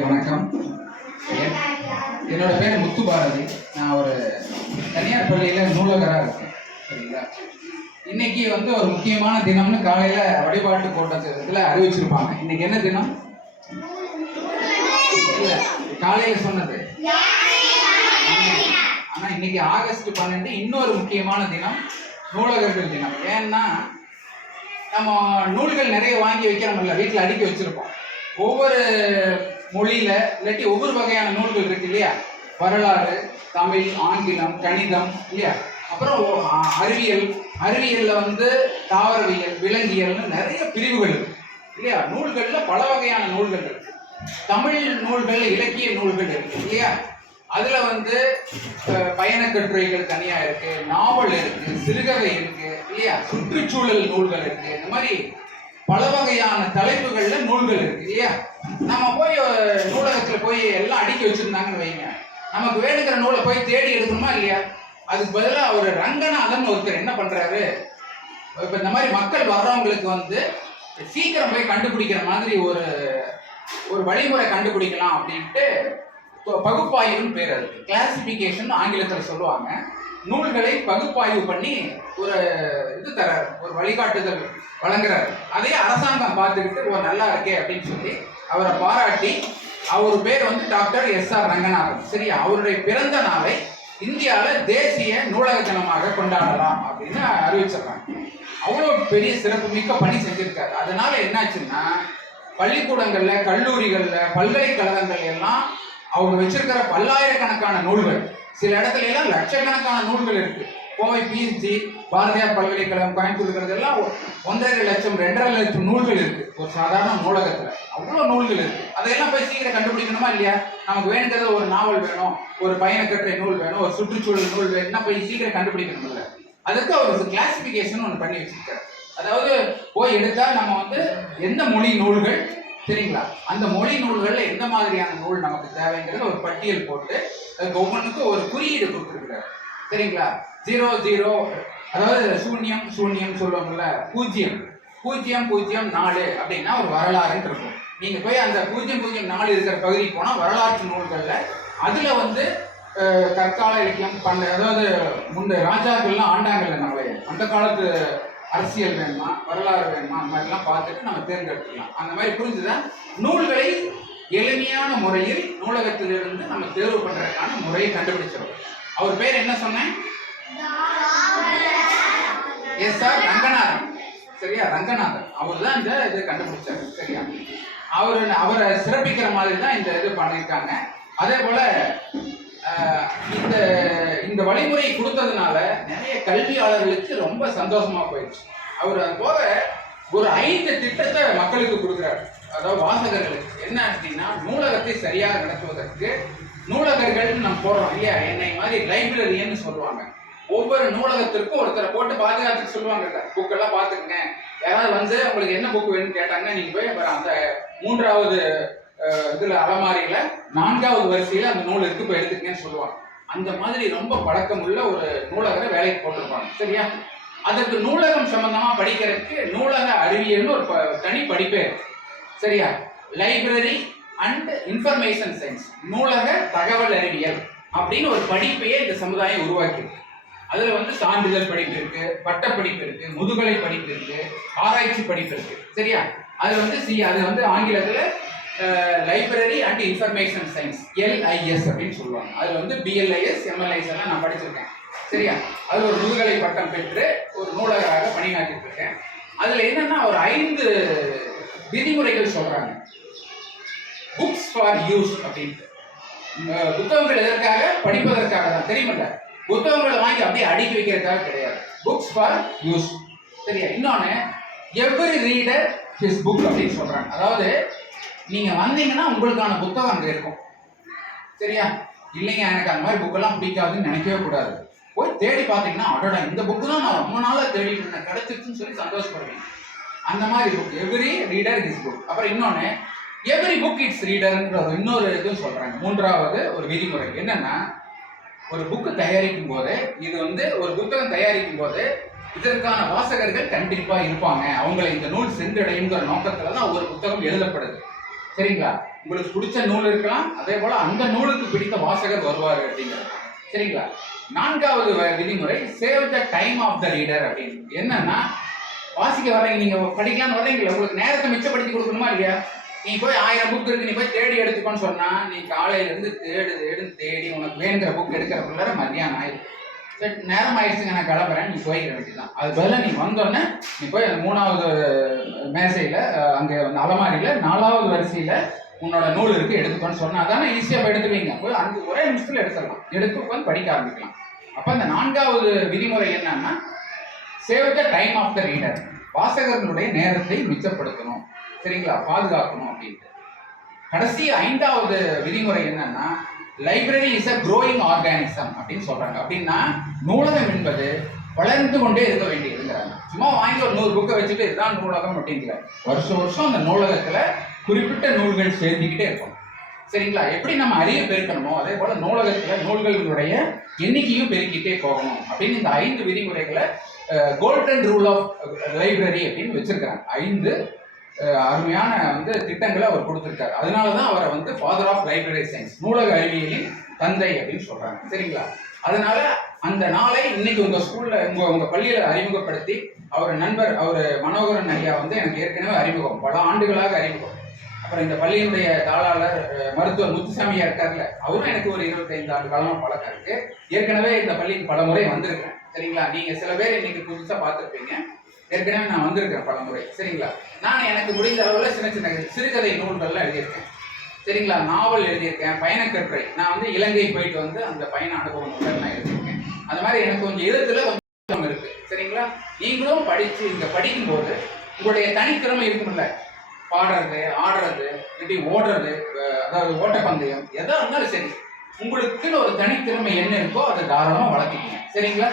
காலை வணக்கம். என்னோட பேர் முத்து பாரதி. நான் ஒரு தனியார் பள்ளியில் நூலகராக இருக்கேன். சரிங்களா? இன்னைக்கு வந்து ஒரு முக்கியமான தினம்னு காலையில் வழிபாட்டு கூட்டத்தில் அறிவிச்சிருப்பாங்க. இன்னைக்கு என்ன தினம்? இல்ல காலையில் சொன்னது. ஆனா இன்னைக்கு ஆகஸ்ட் பன்னெண்டு இன்னொரு முக்கியமான தினம் நூலகர்கள் தினம். ஏன்னா நம்ம நூல்கள் நிறைய வாங்கி வைக்கிறோம்ல வீட்டில் அடுக்கி வச்சிருப்போம். ஒவ்வொரு மொழியில இல்லாட்டி ஒவ்வொரு வகையான நூல்கள் இருக்கு இல்லையா? வரலாறு தமிழ் ஆங்கிலம் கணிதம் இல்லையா? அப்புறம் அறிவியல் அறிவியல்ல வந்து தாவரவியல் விலங்கியல்னு நிறைய பிரிவுகள் இருக்கு இல்லையா? நூல்கள்ல பல வகையான நூல்கள் இருக்கு. தமிழ் நூல்கள் இலக்கிய நூல்கள் இருக்கு இல்லையா? அதுல வந்து பயண கட்டுரைகள் தனியா இருக்கு நாவல் இருக்கு சிறுகதை இருக்கு இல்லையா? சுற்றுச்சூழல் நூல்கள் இருக்கு இந்த மாதிரி பல வகையான தலைப்புகள்ல நூல்கள் இருக்கு இல்லையா? நம்ம போய் நூலகத்துல போய் எல்லாம் அடுக்கி வச்சிருந்தாங்கன்னு வைங்க. நமக்கு வேணுங்கிற நூலை போய் தேடி எடுக்கணுமா இல்லையா? அதுக்கு பதிலாக அவர் ரங்கநாதன் ஒருத்தர் என்ன பண்றாரு? இப்ப இந்த மாதிரி மக்கள் வர்றவங்களுக்கு வந்து சீக்கிரம் போய் கண்டுபிடிக்கிற மாதிரி ஒரு ஒரு வழிமுறை கண்டுபிடிக்கலாம் அப்படின்ட்டு பகுப்பாய்வுன்னு பேர் அது. கிளாசிபிகேஷன் ஆங்கிலத்தில் சொல்லுவாங்க. நூல்களை பகுப்பாய்வு பண்ணி ஒரு இது தராரு. ஒரு வழிகாட்டுதல் வழங்குறாரு. அதே அரசாங்கம் பார்த்துக்கிட்டு ஓ நல்லா இருக்கே அப்படின்னு சொல்லி அவரை பாராட்டி அவர் பேர் வந்து டாக்டர் எஸ் ஆர் ரங்கநாதன். சரியா? அவருடைய பிறந்த நாளை இந்தியாவில் தேசிய நூலக தினமாக கொண்டாடலாம் அப்படின்னு அறிவிச்சிருக்காங்க அவ்வளோ பெரிய சிறப்பு மிக்க பணி செஞ்சிருக்காரு. அதனால என்னாச்சுன்னா பள்ளிக்கூடங்களில் கல்லூரிகளில் பல்கலைக்கழகங்கள் எல்லாம் அவங்க வச்சிருக்கிற பல்லாயிரக்கணக்கான நூல்கள். சில இடத்துல எல்லாம் லட்சக்கணக்கான நூல்கள் இருக்கு. கோவை பிஎஸ்ஜி பாரதியார் பல்கலைக்கழகம் கோயம்புத்தூர் எல்லாம் ஒ- ஒன்றரை லட்சம் ரெண்டரை லட்சம் நூல்கள் இருக்கு. ஒரு சாதாரண நூலகத்துல. அவ்வளோ நூல்கள் இருக்கு. அதையெல்லாம் போய் சீக்கிரம் கண்டுபிடிக்கணுமா இல்லையா? நமக்கு வேணுங்கிறது ஒரு நாவல் வேணும் ஒரு பயணக்கட்டுரை நூல் வேணும் ஒரு சுற்றுச்சூழல் நூல் வேணும்னா போய் சீக்கிரம் கண்டுபிடிக்கணும்ல அதுக்கு அவர் கிளாசிபிகேஷன் ஒன்று பண்ணி வச்சிருக்காரு. அதாவது போய் எடுத்தா நம்ம வந்து எந்த மொழி நூல்கள் சரிங்களா அந்த மொழி நூல்களில் எந்த மாதிரியான நூல் நமக்கு தேவைங்கிறது ஒரு பட்டியல் போட்டு அதுக்கு ஒவ்வொன்றுக்கும் ஒரு குறியீடு கொடுத்துருக்குறாரு. சரிங்களா ஜீரோ ஜீரோ அதாவது சூன்யம் சூன்யம் சொல்லுவாங்கல்ல பூஜ்ஜியம். பூஜ்ஜியம் பூஜ்ஜியம் நாலு அப்படின்னா ஒரு வரலாறுன்னு இருக்கும். நீங்கள் போய் அந்த பூஜ்ஜியம் பூஜ்ஜியம் நாலு இருக்கிற பகுதிக்கு போனால் வரலாற்று நூல்களில் அதில் வந்து தற்கால கற்கால இலக்கியம் பண்ண அதாவது முந்தைய ராஜாக்கள்லாம் ஆண்டாங்கல்ல நம்மளே அந்த காலத்து அரசியல் வேணுமா? வரலாறு வேணுமா? அந்த மாதிரிலாம் பார்த்துட்டு நம்ம தேர்ந்தெடுத்துக்கலாம். அந்த மாதிரி புரிஞ்சுதான் நூல்களை எளிமையான முறையில் நூலகத்திலிருந்து நம்ம தேர்வு பண்ணுறதுக்கான முறையை கண்டுபிடிச்சிடும் அவர் பேர் என்ன சொன்னேன்? S R Ranganathan. சரியா? ரங்கநாதன். அவர் தான் இந்த இதை கண்டுபிடிச்சாரு. சரியா? அவர் அவரை சிறப்பிக்கிற மாதிரி தான் இந்த இது பண்ணியிருக்காங்க. அதே போல இந்த இந்த வழிமுறை கொடுத்ததுனால நிறைய கல்வியாளர்களுக்கு ரொம்ப சந்தோஷமா போயிடுச்சு. அவர் அது போக ஒரு ஐந்து திட்டத்தை மக்களுக்கு கொடுக்குறாரு. அதாவது வாசகர்களுக்கு. என்ன அப்படின்னா நூலகத்தை சரியாக நடத்துவதற்கு நூலகர்கள் நம்ம போடுறோம் இல்லையா? என்னை மாதிரி லைப்ரரியன்னு சொல்லுவாங்க. ஒவ்வொரு நூலகத்திற்கும் ஒருத்தரை போட்டு பாதுகாத்துக்கு சொல்லுவாங்கல்ல புக்கெல்லாம் பார்த்துக்குங்க. யாராவது வந்து உங்களுக்கு என்ன புக் வேணும்னு கேட்டாங்க நீங்க போய் அந்த மூன்றாவது இதுல அலமாரியில நான்காவது வரிசையில அந்த நூல் இருக்கு போய் எடுத்துக்கங்கன்னு சொல்லுவாங்க. அந்த மாதிரி ரொம்ப பழக்கம் உள்ள ஒரு நூலகரை வேலைக்கு போட்டிருப்பாங்க. சரியா? அதற்கு நூலகம் சம்பந்தமா படிக்கிறதுக்கு நூலக அறிவியல்னு ஒரு ப- தனி படிப்பே சரியா? லைப்ரரி அண்ட் இன்ஃபர்மேஷன் சயின்ஸ் நூலக தகவல் அறிவியல் அப்படின்னு ஒரு படிப்பையே இந்த சமுதாயம் உருவாக்கியிருக்கு. அதுல வந்து சான்றிதழ் படிப்பு இருக்கு பட்டப்படிப்பு இருக்கு முதுகலை படிப்பு இருக்கு ஆராய்ச்சி படிப்பு இருக்கு. சரியா? அது வந்து சி அது வந்து ஆங்கிலத்துல library and information science LIS அப்படின்னு சொல்லுவாங்க. அது வந்து பிஎல்ஐஎஸ் எம்எல்ஐஎஸ் எல்லாம் நான் படிச்சிருக்கேன். சரியா? அது ஒரு முதுகலை பட்டம் பெற்று ஒரு நூலகராக பணியாற்றிட்டு இருக்கேன். அதுல என்னன்னா ஒரு ஐந்து விதிமுறைகள் சொல்றாங்க. புக்ஸ் ஃபார் யூஸ் அப்படின்ட்டு. புத்தகங்கள் எதற்காக? படிப்பதற்காக தான். தெரியுமில்ல? புத்தகங்களை வாங்கி அப்படியே அடுக்கி வைக்கிறதுக்காக கிடையாது. புக்ஸ் ஃபார் யூஸ் சரியா? இன்னொன்று எவ்ரி ரீடர் ஹிஸ் புக் அப்படின்னு சொல்றாங்க. அதாவது நீங்கள் வந்தீங்கன்னா உங்களுக்கான புத்தகம் அங்கே இருக்கும். சரியா? இல்லைங்க எனக்கு அந்த மாதிரி புக்கெல்லாம் பிடிக்காதுன்னு நினைக்கவே கூடாது. போய் தேடி பார்த்தீங்கன்னா அடடா இந்த புக்கு தான் நான் ரொம்ப நாளாக தேடிட்டு இருந்தேன். கிடைச்சிருச்சுன்னு சொல்லி சந்தோஷப்படுவீங்க. அந்த மாதிரி book every reader his book அப்புறம் இன்னொன்று எவ்ரி புக் இட்ஸ் ரீடர்ன்ற ஒரு இன்னொரு இதுவும் சொல்கிறாங்க மூன்றாவது ஒரு விதிமுறை. என்னென்னா ஒரு புக்கு தயாரிக்கும் போது இது வந்து ஒரு புத்தகம் தயாரிக்கும் போது இதற்கான வாசகர்கள் கண்டிப்பாக இருப்பாங்க. அவங்களை இந்த நூல் சென்றடையுங்கிற நோக்கத்தில் தான் ஒரு புத்தகம் எழுதப்படுது. சரிங்களா? உங்களுக்கு பிடிச்ச நூல் இருக்கலாம். அதே போல அந்த நூலுக்கு பிடித்த வாசகர் வருவார் அப்படிங்கிறது. சரிங்களா? நான்காவது வ- விதிமுறை save the time of the reader அப்படின்னு என்னன்னா வாசிக்க வரீங்க நீங்க படிக்கலாம்னு வரீங்களா உங்களுக்கு நேரத்தை மிச்சப்படுத்தி கொடுக்கணுமா இல்லையா? நீ போய் ஆயிரம் புக் இருக்கு நீ போய் தேடி எடுத்துக்கோன்னு சொன்னா நீ காலையில இருந்து தேடு தேடுன்னு தேடி உனக்கு வேணுங்கிற புக் எடுக்கிறக்குள்ளார மத்தியானம் ஆயிடும். சரி நேரம் ஆயிடுச்சுங்க நான் கிளம்புறேன். நீ போய்க்க வேண்டியதுதான் அது பதிலாக நீ வந்தோடனே நீ போய் அந்த மூணாவது மேசையில் அங்கே அந்த அலமாரியில் நாலாவது வரிசையில் உன்னோட நூல் இருக்கு எடுத்துக்கோன்னு சொன்னா தானே ஈஸியாக போய் எடுத்துவீங்க போய் அந்த ஒரே நிமிஷத்தில் எடுத்துடலாம். எடுத்து உட்காந்து படிக்க ஆரம்பிக்கலாம். அப்போ அந்த நான்காவது விதிமுறை என்னன்னா save the time of the reader வாசகர்களுடைய நேரத்தை மிச்சப்படுத்தணும். சரிங்களா? பாதுகாக்கணும் அப்படின்ட்டு. கடைசி ஐந்தாவது விதிமுறை என்னன்னா library is a growing organism அப்படின்னு சொல்றாங்க. அப்படின்னா நூலகம் என்பது வளர்ந்து கொண்டே இருக்க வேண்டியதுங்கிறாங்க. சும்மா வாங்கி ஒரு நூறு புக்கை வச்சுட்டு இதுதான் நூலகம் அப்படிங்கிற வருஷம் வருஷம் அந்த நூலகத்துல குறிப்பிட்ட நூல்கள் சேர்ந்துக்கிட்டே இருக்கும். சரிங்களா? எப்படி நம்ம அறிய பெருக்கணுமோ அதே போல நூலகத்துல நூல்களுடைய எண்ணிக்கையும் பெருக்கிட்டே போகணும் அப்படின்னு இந்த ஐந்து விதிமுறைகளை கோல்டன் ரூல் ஆஃப் லைப்ரரி அப்படின்னு வச்சிருக்கிறாங்க. ஐந்து அருமையான வந்து திட்டங்களை அவர் கொடுத்துருக்காரு. அதனால தான் அவரை வந்து ஃபாதர் ஆஃப் லைப்ரரி சயின்ஸ் நூலக அறிவியலின் தந்தை அப்படின்னு சொல்றாங்க. சரிங்களா? அதனால அந்த நாளை இன்னைக்கு உங்க ஸ்கூல்ல உங்க உங்க பள்ளியில அறிமுகப்படுத்தி அவர் நண்பர் அவர் மனோகரன் ஐயா வந்து எனக்கு ஏற்கனவே அறிமுகம் பல ஆண்டுகளாக அறிமுகம். அப்புறம் இந்த பள்ளியினுடைய தாளாளர் மருத்துவர் முத்துசாமியா இருக்கார்ல அவரும் எனக்கு ஒரு இருபத்தைந்து ஆண்டு காலமா பழக்கம் இருக்கு. ஏற்கனவே இந்த பள்ளிக்கு பல முறை வந்திருக்கேன். சரிங்களா? நீங்க சில பேர் இன்னைக்கு புதுசா பார்த்துருப்பீங்க. ஏற்கனவே நான் வந்திருக்கேன் பல முறை. சரிங்களா? நான் எனக்கு முடிந்த அளவில் சின்ன சின்ன சிறுகதை நூல்கள்லாம் எழுதியிருக்கேன். சரிங்களா? நாவல் எழுதியிருக்கேன் பயணக்கட்டுரை. நான் வந்து இலங்கை போயிட்டு வந்து அந்த பயண அனுபவம் நான் எழுதியிருக்கேன். அந்த மாதிரி எனக்கு கொஞ்சம் எழுத்துல கொஞ்சம் இருக்கு. சரிங்களா? நீங்களும் படித்து இங்கே படிக்கும்போது உங்களுடைய தனித்திறமை இருக்கும்ல. பாடுறது ஆடுறது இப்படி ஓடுறது அதாவது ஓட்டப்பந்தயம் எதாக இருந்தாலும் சரி உங்களுக்குன்னு ஒரு தனித்திறமை என்ன இருக்கோ அதை தாராளமாக வளர்த்திக்கங்க. சரிங்களா?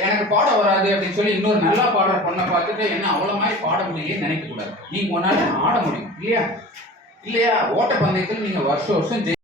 எனக்கு பாட வராது அப்படின்னு சொல்லி இன்னொரு நல்லா பாடுற பொண்ணை பார்த்துட்டு என்ன அவ்வளோ மாதிரி பாட முடியும்னு நினைக்க கூடாது. நீங்க ஒன்னால ஆட முடியும். இல்லையா? இல்லையா? ஓட்டப்பந்தயத்தில் நீங்க வருஷம் வருஷம் ஜெயி-